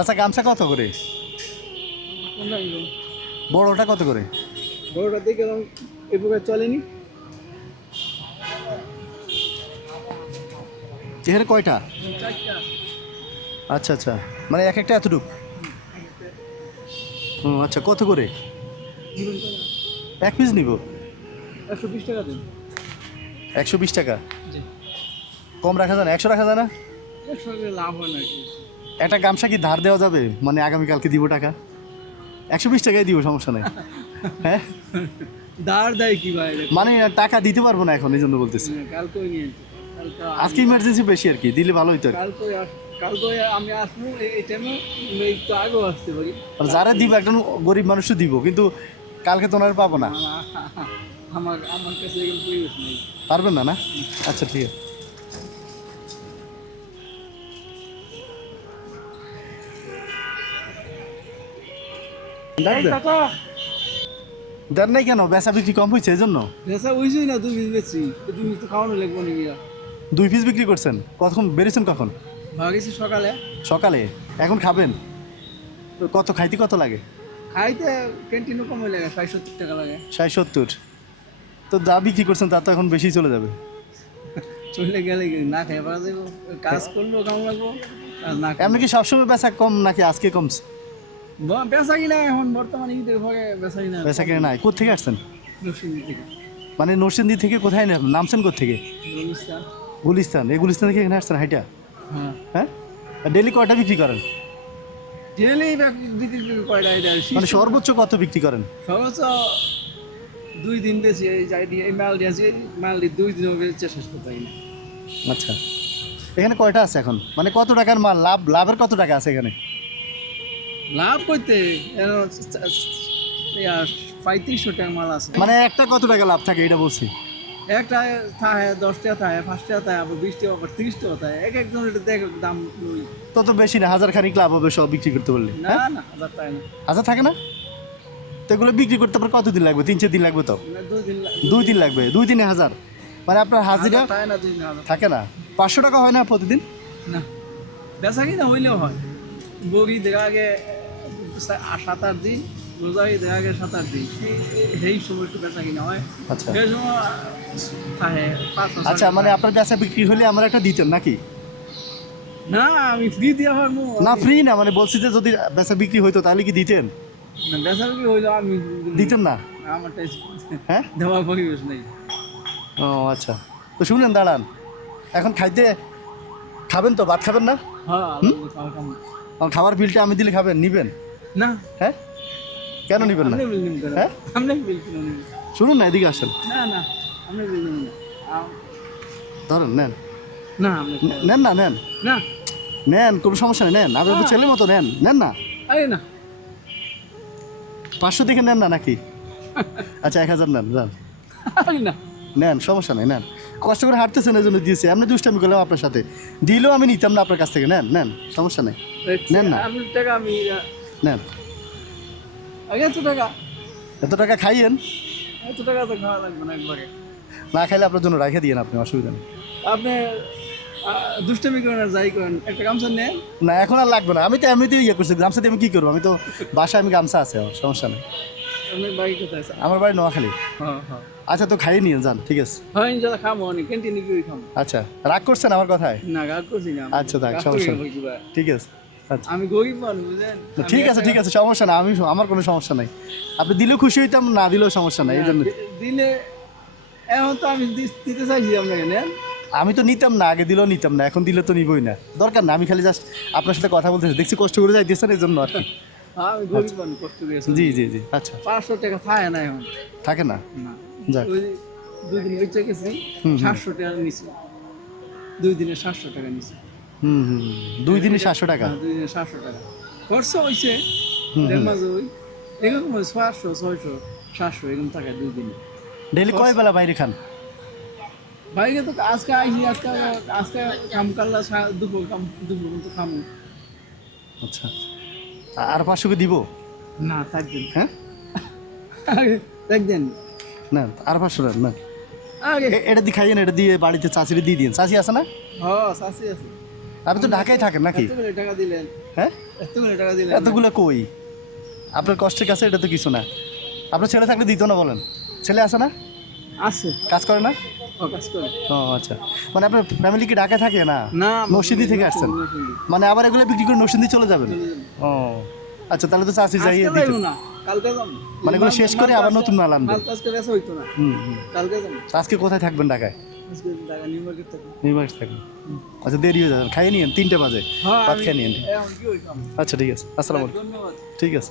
আচ্ছা, গামছা কত করে? বড়টা কত করে? বড়টা দেখে এ প্রকার চলেনি। এখানে কয়টা? 4টা। আচ্ছা আচ্ছা, মানে এক একটা এতটুক। ও আচ্ছা, কত করে? এক পিস নিব? 120 টাকা দিন। 120 টাকা? জি। কম রাখা যায় না? 100 রাখা যায় না? 100 টাকা লাভ হয় না কি? একটা গামছা কি ধার দেওয়া যাবে? মানে আগামীকালকে দিব টাকা, 120 টাকায় দিব, সমস্যা নেই। হ্যাঁ, দাঁড় দেয় কি ভাই? মানে টাকা দিতে পারবো না এখন, এই জন্য বলতেছি। কালকে নিয়ে কালকে আজকে ইমার্জেন্সি বেশি আর কি, দিলে ভালো হইতো আর কি। কালকে আমি আসবো এই টাইমে, একটু আগেও আসতে পারি। আর যারা দিব একজন গরিব মানুষও দিব, কিন্তু কালকে তো ওনার পাবো না। আমার কাছে এরকম পরিবেশ নেই। পারবেন না না? আচ্ছা ঠিক আছে। দেন নাই কেন? বেচা বিক্রি কম হয়েছে এই জন্য? নেশা হয়েছেই না, 2 পিস বেশি। 2 পিস তো খাওয়ানো লাগবো নাকি? 2 পিস বিক্রি করছেন? কখন বেরিয়েছেন? কখন? ভাগেছি সকালে। সকালে? এখন খাবেন? তো কত খাইতে কত লাগে? খাইতে ক্যান্টিনও কমে লাগে, 60-70 টাকা লাগে। 60-70? তো যা বিক্রি করছেন তা তো এখন বেশি চলে যাবে। চলে গেলে কি না খাই পারা যাবো? কাজ করবো, কাম লাগবো, আর না এমনি কি সবসময় বেচা কম নাকি আজকে কমছে? বেচা কিনা এখন বর্তমানে ঈদের পরে বেচা কিনা বেচা কিনা নাই? কোথেকে আসছেন? নরসিংদী থেকে। মানে নরসিংদী থেকে? কোথায় নামছেন কোথেকে? গুলিস্তান। গুলিস্তান? এই গুলিস্তান থেকে এখানে আসছেন হাইটা? হ্যাঁ। হ্যাঁ, ডেলি কয়টা বিক্রি করেন? ডেলি বিক্রি করি কয়টা? এটা মানে সর্বোচ্চ কত বিক্রি করেন? সর্বোচ্চ 2 দিন বেশি। এই যাই দিয়ে এই মাল দিয়েছি, এই মাল দিয়ে 2 দিনও বেচে শেষ করতে পারি না। আচ্ছা, এখানে কয়টা আছে এখন? মানে কত টাকার মাল? লাভের কত টাকা আছে এখানে? লাভ করতে 3500 টাকা মাল আছে। মানে একটা কত টাকা লাভ থাকে এটা বলছি। একটা থাকে 10 টাকা থাকে, 5 টাকা থাকে, আবার 20 টাকা, আবার 30 টাকা থাকে। একজন এটা দেখে দাম ওই। তত বেশি না, 1000 খানিক লাভ হবে সব বিক্রি করতে পারলে। না না, 1000 টাকা না। 1000 থাকে না? তো এগুলো বিক্রি করতে পারে কতদিন লাগবে? 3-4 দিন লাগবে তো? 2 দিন 2 দিন লাগবে? 2 দিনে 1000? মানে আপনার হাজিরা থাকে না, 2 দিন 1000 থাকে না? 500 টাকা হয় না প্রতিদিন? না। বেচা কিনা হইলেও হয়। বগি দেখা আগে 7-8 দিন, রোজা ঈদের আগে 7-8 দিন, সেই সময় একটু বেচা কিনা হয়। আচ্ছা সেই সময় থাকে 500। আচ্ছা, মানে আপনার বেচা বিক্রি হলে আমার একটা দিতেন নাকি? না, আমি ফ্রি দিয়া পারবো না, ফ্রি না, মানে বলছি যে যদি বেচা বিক্রি হইতো তাহলে কি দিতেন? না, বেচা বিক্রি হইলো আমি দিতেন না? আমারটা হ্যাঁ, দেওয়ার পরিবেশ নেই। ও আচ্ছা। তো শুনেন, দাঁড়ান, এখন খাবেন তো? ভাত খাবেন না? হ্যাঁ, আমার খাবার বিলটা আমি দিলে খাবেন? নিবেন? না। হ্যাঁ, কেন নিবেন না? আপনি বিল নিন কেন? হ্যাঁ, আপনি বিল কেন নিবেন? শুনুন না, এদিকে আসেন। না না, আপনি বিল নিবেন না। ধরেন, নেন। না, আপনি নেন না, নেন না। নেন, কোনো সমস্যা নেই, নেন। আপনার তো ছেলের মতো, নেন নেন না। আরে না। 500 দেখে নেন না নাকি? আচ্ছা, 1000 নেন, যান। আরে না। নেন, সমস্যা নেই, নেন। কষ্ট করে হাঁটতেছেন এই জন্য দিয়েছি। এমনি দুষ্টামি করলাম আপনার সাথে, দিলেও আমি নিতাম না আপনার কাছ থেকে। নেন নেন, সমস্যা নেই, নেন না। আপনি টাকা আমি নেন। আগে এত টাকা, এত টাকা খাইয়েন, এত টাকা তো খাওয়া লাগবে না একবারে। না খাইলে আপনার জন্য রাখে দিয়েন, আপনি, অসুবিধা নেই। আপনি দুষ্টামি করেন আর যাই করেন, একটা গামছা নেন। না, এখন আর লাগবে না, আমি তো এমনিতেই ইয়ে করছি। গামছা দিয়ে আমি কী করবো? আমি তো বাসায়, আমি গামছা আছে আমার, সমস্যা নেই। আপনি বাড়ি কোথায় আছেন? আমার বাড়ি নোয়াখালী। হ্যাঁ হ্যাঁ আচ্ছা, তো খাইয়ে নিয়ে যান, ঠিক আছে। হ্যাঁ, ইনশাল্লাহ খামো, অনেক ক্যান্টিনে গিয়ে খামো। আচ্ছা, রাগ করছেন আমার কথায়? না, রাগ করছি না। আচ্ছা, থাক, সমস্যা নেই, ঠিক আছে। আচ্ছা, আমি গরিব মানুষ, বুঝলেন? ঠিক আছে ঠিক আছে, সমস্যা না, আমার কোনো সমস্যা নাই। আপনি দিলেও খুশি হইতাম, না দিলেও সমস্যা নাই, এই জন্য। দিলে এখন তো আমি দিতে চাইছি আপনাকে, নেন। আমি তো নিতাম না, আগে দিলেও নিতাম না, এখন দিলে তো নিবই না, দরকার না। আমি খালি জাস্ট আপনার সাথে কথা বলতেছি, দেখছি কষ্ট করে যাইতেছেন, এই জন্য আর কি। আমি গরিব মানুষ, কষ্ট করেছি। জি জি জি, আচ্ছা। 500 টাকা থাকে না এখন। থাকে না? না, যাক। ওই 2 দিন বেঁচে গেছি, 700 টাকা নিছি। 2 দিনে 700 টাকা নিছি। 2 দিনে 700 টাকা? 2 দিনে 700 টাকা খরচ হয়েছে। এর মাঝে ওই এরকম 500, 600, 700 এরকম টাকা 2 দিনে। ডেলি কয় বেলা বাইরে খান? বাইরে তো আজকে আইসি, আজকে কাম করলা, দুপুর কিন্তু খামো। আচ্ছা, আর 500 কে দিব? না, থাকবেন। হ্যাঁ, দেখবেন না, আর 500 নেন না। আগে। এটা দিয়ে খাইয়েন, এটা দিয়ে বাড়িতে চাচিরে দিয়ে দিন। চাচি আছে না? হ্যাঁ, শাসি আছে। আপনি তো ঢাকায় থাকেন নাকি? টাকা দিলেন। হ্যাঁ, এতগুলো টাকা দিলে এতগুলো কই? আপনার কষ্টের কাছে এটা তো কিছু না। আপনার ছেলে থাকলে দিত না বলেন? ছেলে আছে না? আছে, কাজ করে না? ও কাজ করে। ও আচ্ছা, মানে আপনার ফ্যামিলি কি ঢাকায় থাকে না? না, নরসিংদী থেকে আসছেন? মানে আবার এগুলো বিক্রি করে নরসিংদী চলে যাবেন? ও আচ্ছা, তাহলে তো চাষি যাই আজকে দিতে। যাইবো না, কালকে যাবো। মানে এগুলো শেষ করে মাল আবার তো নতুন মাল আনবে? মাল তো আজকে বেচা হইতো না, কালকে যাবো। আজকে কোথায় থাকবেন ঢাকায়? আজকে টাকা নিউ মার্কেট থেকে। নিউ মার্কেট থাকবেন? আচ্ছা, দেরি হয়ে যাবেন, খাইয়ে নিন 3টে বাজে, হ্যাঁ, ভাত আমি খেয়ে নিন। এখন কি হইতাম। আচ্ছা ঠিক আছে, আসসালামু আলাইকুম। ধন্যবাদ। ঠিক আছে।